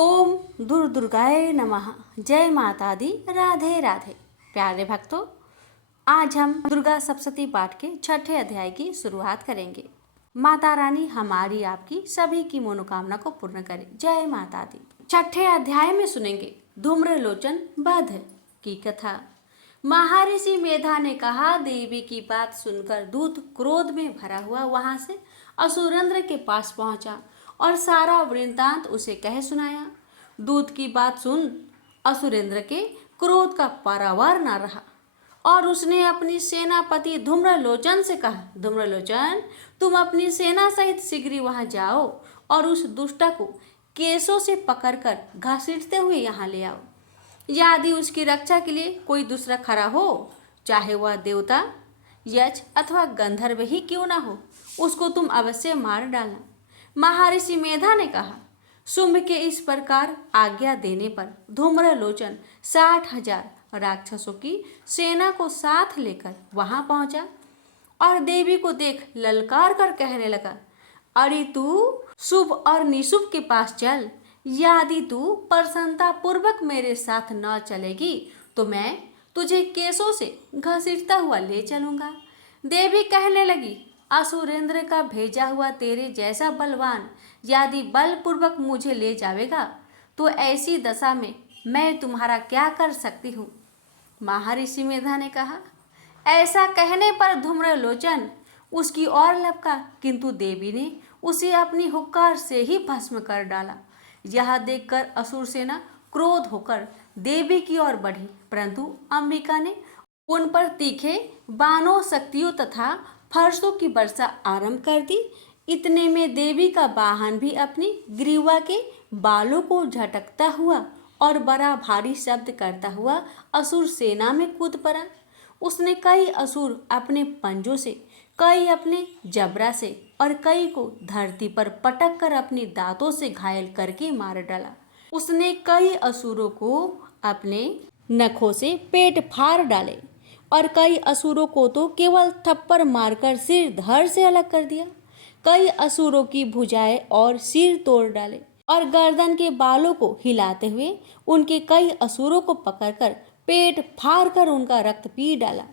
ओम दुर्गाय नमः। जय माता दी। राधे राधे। प्यारे भक्तों, आज हम दुर्गा सप्तशती पाठ के छठे अध्याय की शुरुआत करेंगे। माता रानी हमारी आपकी सभी की मनोकामना को पूर्ण करे। जय माता दी। छठे अध्याय में सुनेंगे धूम्रलोचन वध की कथा। महर्षि मेधा ने कहा, देवी की बात सुनकर दूत क्रोध में भरा हुआ वहां से असुरेंद्र के पास पहुंचा और सारा वृत्तांत उसे कह सुनाया। दूत की बात सुन असुरेंद्र के क्रोध का पारावार न रहा और उसने अपनी सेनापति धूम्रलोचन से कहा, धूम्रलोचन, तुम अपनी सेना सहित शीघ्र वहां जाओ और उस दुष्टा को केसों से पकड़कर घसीटते हुए यहाँ ले आओ। यदि उसकी रक्षा के लिए कोई दूसरा खड़ा हो, चाहे वह देवता, यक्ष अथवा गंधर्व ही क्यों ना हो, उसको तुम अवश्य मार डालना। महर्षि मेधा ने कहा। शुंभ के इस प्रकार आज्ञा देने पर धूम्रलोचन 60,000 राक्षसों की सेना को साथ लेकर वहां पहुंचा और देवी को देख ललकार कर कहने लगा, अरे तू शुभ और निशुभ के पास चल। यदि तू प्रसन्नता पूर्वक मेरे साथ न चलेगी तो मैं तुझे केसों से घसीटता हुआ ले चलूंगा। देवी कहने लगी, असुरेंद्र का भेजा हुआ तेरे जैसा बलवान यदि बलपूर्वक मुझे ले जावेगा तो ऐसी दशा में मैं तुम्हारा क्या कर सकती हूँ। महर्षि मेधा ने कहा। ऐसा कहने पर धूम्रलोचन उसकी ओर लपका, किंतु देवी ने उसे अपनी हुक्कार से ही भस्म कर डाला। यह देखकर असुर सेना क्रोध होकर देवी की ओर बढ़ी, परंतु अंबिका ने उन पर तीखे बाणों, शक्तियों तथा फरसों की वर्षा आरंभ कर दी। इतने में देवी का वाहन भी अपनी ग्रीवा के बालों को झटकता हुआ और बड़ा भारी शब्द करता हुआ असुर सेना में कूद पड़ा। उसने कई असुर अपने पंजों से, कई अपने जबड़ा से और कई को धरती पर पटक कर अपनी दांतों से घायल करके मार डाला। उसने कई असुरों को अपने नखों से पेट फाड़ डाले और कई असुरों को तो केवल थप्पड़ मारकर सिर धड़ से अलग कर दिया। कई असुरों की भुजाएं और सिर तोड़ डाले और गर्दन के बालों को हिलाते हुए उनके कई असुरों को पकड़कर पेट फाड़ कर उनका रक्त पी डाला।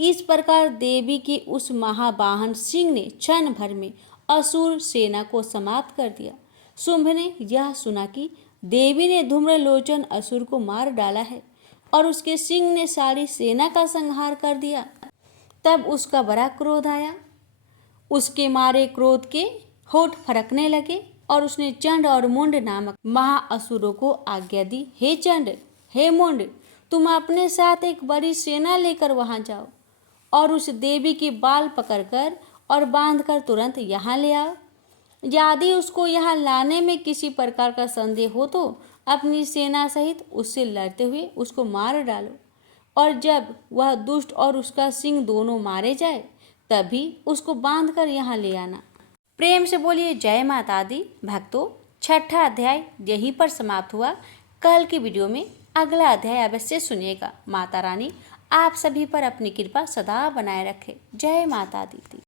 इस प्रकार देवी के उस महावाहन सिंह ने क्षण भर में असुर सेना को समाप्त कर दिया। शुंभ ने यह सुना कि देवी ने धूम्रलोचन असुर को मार डाला है और उसके सिंह ने सारी सेना का संहार कर दिया, तब उसका बड़ा क्रोध आया। उसके मारे क्रोध के होठ फड़कने लगे और उसने चंड और मुंड नामक महाअसुरों को आज्ञा दी, हे चंड, हे मुंड, तुम अपने साथ एक बड़ी सेना लेकर वहां जाओ और उस देवी के बाल पकड़कर और बांधकर तुरंत यहाँ ले आओ। यदि उसको यहाँ लाने में किसी प्रकार का संदेह हो तो अपनी सेना सहित उससे लड़ते हुए उसको मार डालो और जब वह दुष्ट और उसका सिंह दोनों मारे जाए तभी उसको बांधकर यहाँ ले आना। प्रेम से बोलिए जय माता दी। भक्तों, छठा अध्याय यहीं पर समाप्त हुआ। कल की वीडियो में अगला अध्याय अवश्य सुनिएगा। माता रानी आप सभी पर अपनी कृपा सदा बनाए रखे। जय माता दी।